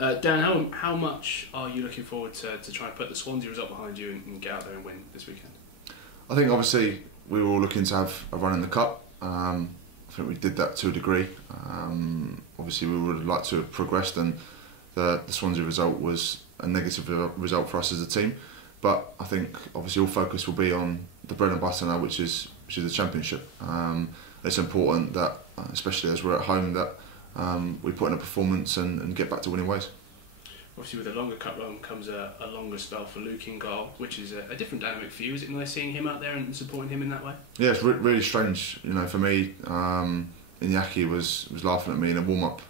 Dan, how much are you looking forward to try and put the Swansea result behind you and get out there and win this weekend? I think obviously we were all looking to have a run in the cup. I think we did that to a degree. Obviously we would have liked to have progressed, and the Swansea result was a negative result for us as a team. But I think obviously all focus will be on the bread and butter now, which is the Championship. It's important that, especially as we're at home, that we put in a performance and get back to winning ways. Obviously with a longer cup run comes a longer spell for Luke in goal, which is a different dynamic for you. Is it nice seeing him out there and supporting him in that way? Yeah, it's really strange. You know, for me, Iñaki was laughing at me in a warm-up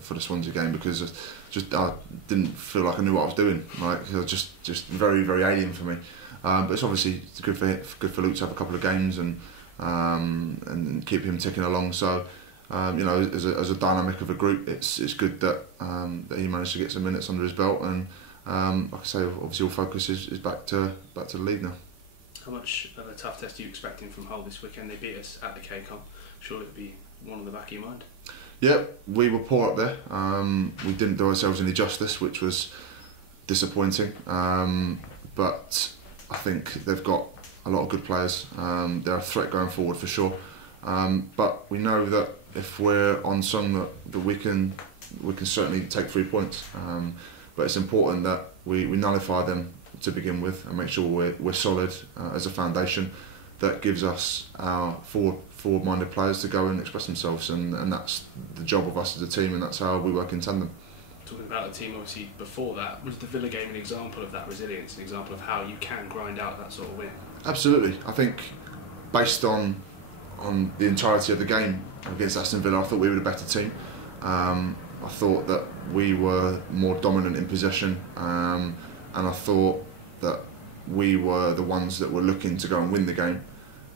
for the Swansea game because I didn't feel like I knew what I was doing. Like, it was just very, very alien for me. But it's obviously good for Luke to have a couple of games and keep him ticking along. So, you know, as a dynamic of a group, it's good that he managed to get some minutes under his belt. And like I say, obviously all focus is back to the league now. How much of a tough test are you expecting from Hull this weekend? They beat us at the KCOM. Surely it'd be one on the back of your mind. Yeah, we were poor up there. We didn't do ourselves any justice, which was disappointing. But I think they've got a lot of good players. They're a threat going forward for sure. But we know that if we're on song that we can certainly take 3 points. But it's important that we nullify them to begin with and make sure we're solid as a foundation that gives us our forward-minded players to go and express themselves, and that's the job of us as a team, and that's how we work in tandem. Talking about the team, obviously before that, was the Villa game an example of that resilience, an example of how you can grind out that sort of win? Absolutely. I think based on the entirety of the game against Aston Villa, I thought we were the better team. I thought that we were more dominant in possession, and I thought that we were the ones that were looking to go and win the game.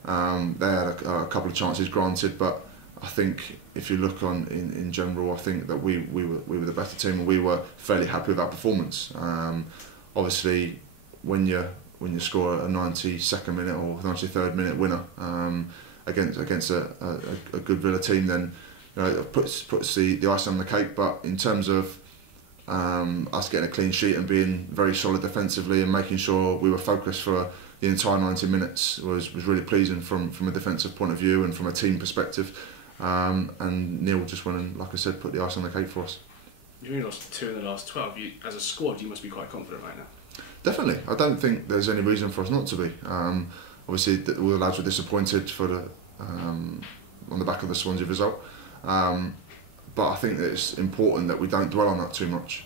They had a couple of chances granted, but I think if you look in general, I think that we were the better team, and we were fairly happy with our performance. Obviously, when you score a 92nd minute or 93rd minute winner against a good Villa team, then you know, it puts the icing on the cake. But in terms of us getting a clean sheet and being very solid defensively and making sure we were focused for the entire 90 minutes was really pleasing from a defensive point of view and from a team perspective. And Neil just went and, like I said, put the ice on the cake for us. You only lost 2 in the last 12. As a squad, you must be quite confident right now. Definitely. I don't think there's any reason for us not to be. Obviously, all the lads were disappointed on the back of the Swansea result. But I think that it's important that we don't dwell on that too much.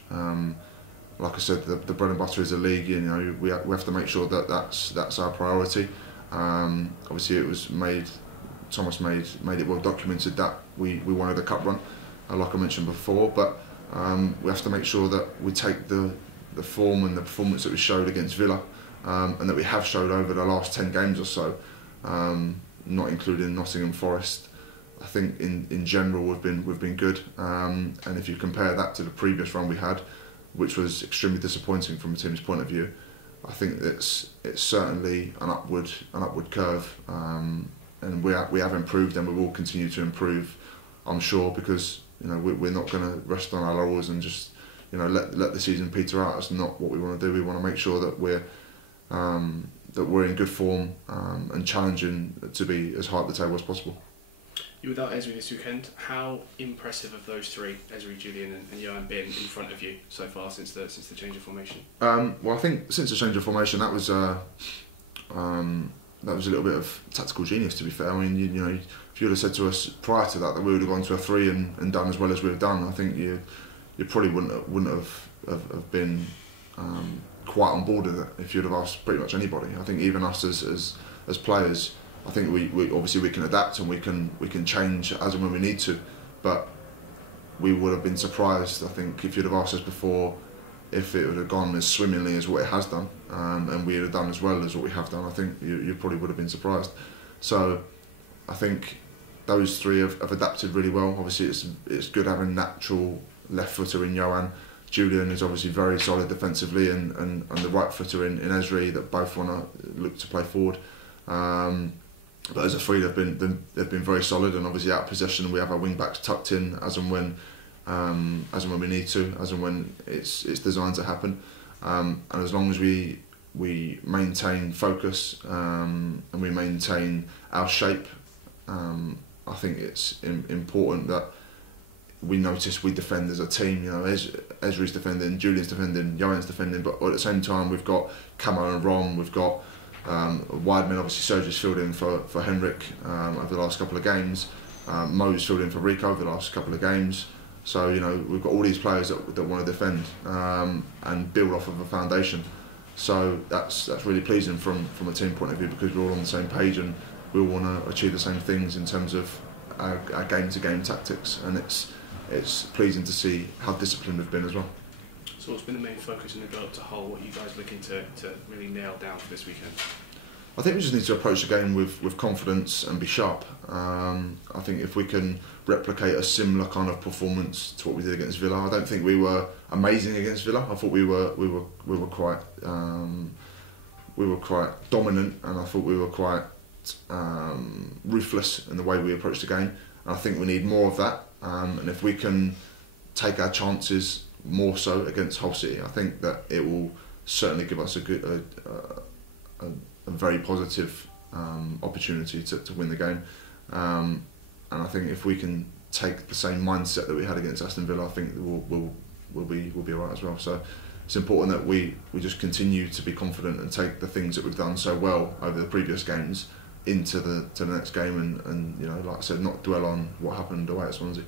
Like I said, the bread and butter is the league. You know, we have to make sure that that's our priority. Obviously, it was Thomas made it well documented that we wanted a cup run, like I mentioned before. But we have to make sure that we take the form and the performance that we showed against Villa, and that we have showed over the last 10 games or so, not including Nottingham Forest. I think in general we've been good, and if you compare that to the previous run we had, which was extremely disappointing from a team's point of view, I think it's certainly an upward curve, and we have improved, and we will continue to improve, I'm sure, because you know we're not going to rest on our laurels and just let the season peter out. That's not what we want to do. We want to make sure that we're in good form and challenging to be as high up the table as possible. You were without Ezri this weekend. How impressive have those three, Ezri, Julian and Johan, been in front of you so far since the change of formation? Well, I think since the change of formation, that was a little bit of tactical genius, to be fair. I mean, you know, if you would have said to us prior to that we would have gone to a 3 and done as well as we've done, I think you probably wouldn't have been quite on board with it if you'd have asked pretty much anybody. I think even us as players, I think we obviously we can adapt and we can change as and when we need to, but we would have been surprised, I think, if you'd have asked us before if it would have gone as swimmingly as what it has done, and we would have done as well as what we have done. I think you probably would have been surprised. So I think those three have adapted really well. Obviously it's good having natural left footer in Johan. Julian is obviously very solid defensively, and the right footer in Ezri, that both want to look to play forward. But as a three, they've been very solid, and obviously out of possession we have our wing backs tucked in as and when as and when we need to, as and when it's designed to happen, and as long as we maintain focus and we maintain our shape, I think it's important that we notice we defend as a team. You know, Ezri's defending, Julian's defending, Johan's defending, but at the same time we've got Camo and Rom, we've got Wideman, obviously Sergio's filled in for Henrik over the last couple of games, Mo's filled in for Rico over the last couple of games. So, you know, we've got all these players that want to defend and build off of a foundation. So that's really pleasing from a team point of view, because we're all on the same page and we all want to achieve the same things in terms of our game-to-game tactics, and it's pleasing to see how disciplined we've been as well. So what's been the main focus in the build-up to Hull? What are you guys looking to really nail down for this weekend? I think we just need to approach the game with confidence and be sharp. I think if we can replicate a similar kind of performance to what we did against Villa, I don't think we were amazing against Villa. I thought we were quite dominant, and I thought we were quite ruthless in the way we approached the game. And I think we need more of that. And if we can take our chances more so against Hull City, I think that it will certainly give us a very positive opportunity to win the game. And I think if we can take the same mindset that we had against Aston Villa, I think we'll be alright as well. So it's important that we just continue to be confident and take the things that we've done so well over the previous games into the next game, and you know, like I said, not dwell on what happened away at Swansea.